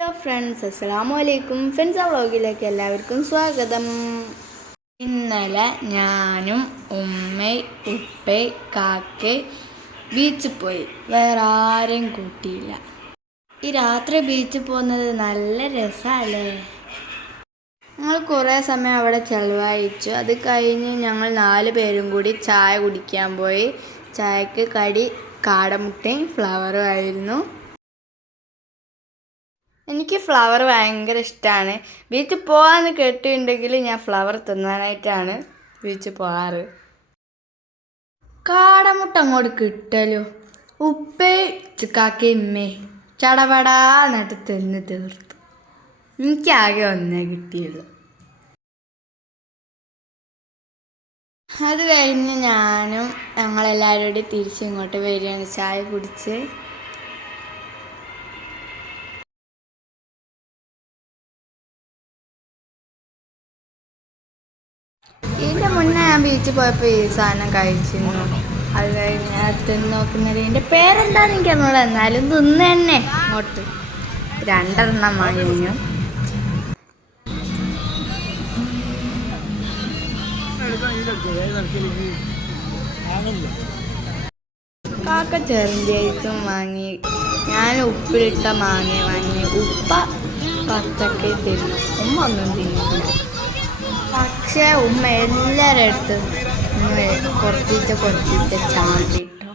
Hello friends, അസ്സലാമു അലൈക്കും. Friends ആ വ്ളോഗിലേക്ക് എല്ലാവർക്കും സ്വാഗതം. ഇന്നലെ ഞാനും ഉമ്മയും ഉപ്പയും കാക്കയും ബീച്ചിൽ പോയി. വേറെ ആരെയും കൂട്ടിയില്ല. ഈ രാത്രി ബീച്ചിൽ പോകുന്നത് നല്ല രസമല്ലേ. ഞങ്ങൾ കുറേ സമയം അവിടെ ചെലവഴിച്ചു. അത് കഴിഞ്ഞ് ഞങ്ങൾ 4 പേരും കൂടി ചായ കുടിക്കാൻ പോയി. ചായക്ക് കടി കാടമുട്ടയും ഫ്ലവറും ആയിരുന്നു. എനിക്ക് ഫ്ലവർ ഭയങ്കര ഇഷ്ടമാണ്. ബീച്ചിൽ പോകാമെന്ന് കേട്ടിട്ടുണ്ടെങ്കിൽ ഞാൻ ഫ്ലവർ തിന്നാനായിട്ടാണ് ബീച്ചിൽ പോകാറ്. കാടമുട്ട അങ്ങോട്ട് കിട്ടലോ. ഉപ്പേ കാക്കയും ഇമ്മേ ചടപടാ നട്ട് തിന്ന് തീർത്തു. എനിക്കാകെ ഒന്നേ കിട്ടിയുള്ളൂ. അത് കഴിഞ്ഞ് ഞാനും ഞങ്ങളെല്ലാവരും കൂടി തിരിച്ചിങ്ങോട്ട് വരികയാണ്. ചായ കുടിച്ച് ഇതിൻ്റെ മുന്നേ ഞാൻ ബീച്ചിൽ പോയപ്പോൾ ഈ സാധനം കഴിച്ചിരുന്നു. അത് കഴിഞ്ഞ് തിന്ന് നോക്കുന്നത് എൻ്റെ പേരെന്താന്ന് എനിക്ക് അറിഞ്ഞൂടാ. എന്നാലും തിന്ന് തന്നെ അങ്ങോട്ട് 2 വാങ്ങിയിരുന്നു. കാക്ക ചെറിഞ്ചേസും വാങ്ങി. ഞാൻ ഉപ്പിലിട്ട മാങ്ങ വാങ്ങി. ഉപ്പ പച്ചക്ക് തിന്നു. ഉമ്മ ഒന്നും തിന്നില്ല. പക്ഷേ ഉമ്മ എല്ലാവരും അടുത്ത് കുറച്ചിട്ട് ചാണ്ടിട്ടോ.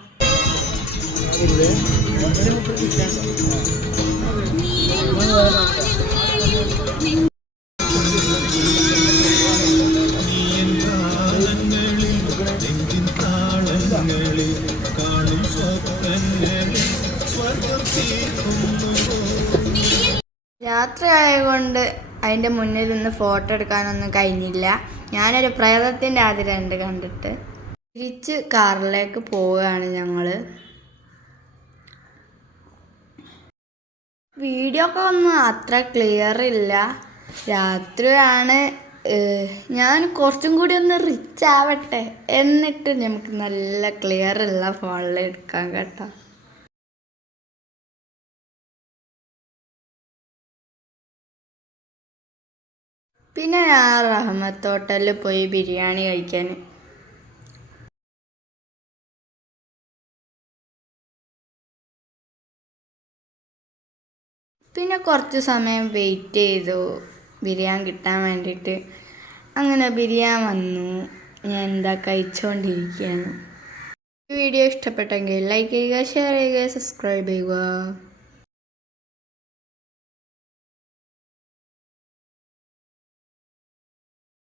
രാത്രി ആയതുകൊണ്ട് അതിൻ്റെ മുന്നിൽ നിന്ന് ഫോട്ടോ എടുക്കാനൊന്നും കഴിഞ്ഞില്ല. ഞാനൊരു പ്രേതത്തിൻ്റെ അതിരുണ്ട് കണ്ടിട്ട്. തിരിച്ച് കാറിലേക്ക് പോവുകയാണ് ഞങ്ങൾ. വീഡിയോ ഒക്കെ ഒന്നും അത്ര ക്ലിയർ ഇല്ല. രാത്രിയാണ്. ഞാൻ കുറച്ചും കൂടി ഒന്ന് റിച്ച് ആവട്ടെ, എന്നിട്ട് നമുക്ക് നല്ല ക്ലിയർ ഉള്ള ഫോണിൽ എടുക്കാം കേട്ടോ. പിന്നെ ഞാൻ റഹ്മത്ത് ഹോട്ടലിൽ പോയി ബിരിയാണി കഴിക്കാൻ. പിന്നെ കുറച്ച് സമയം വെയിറ്റ് ചെയ്തു ബിരിയാണി കിട്ടാൻ വേണ്ടിയിട്ട്. അങ്ങനെ ബിരിയാണി വന്നു. ഞാൻ എന്താ കഴിച്ചുകൊണ്ടിരിക്കുകയാണ്. വീഡിയോ ഇഷ്ടപ്പെട്ടെങ്കിൽ ലൈക്ക് ചെയ്യുക, ഷെയർ ചെയ്യുക, സബ്സ്ക്രൈബ് ചെയ്യുക.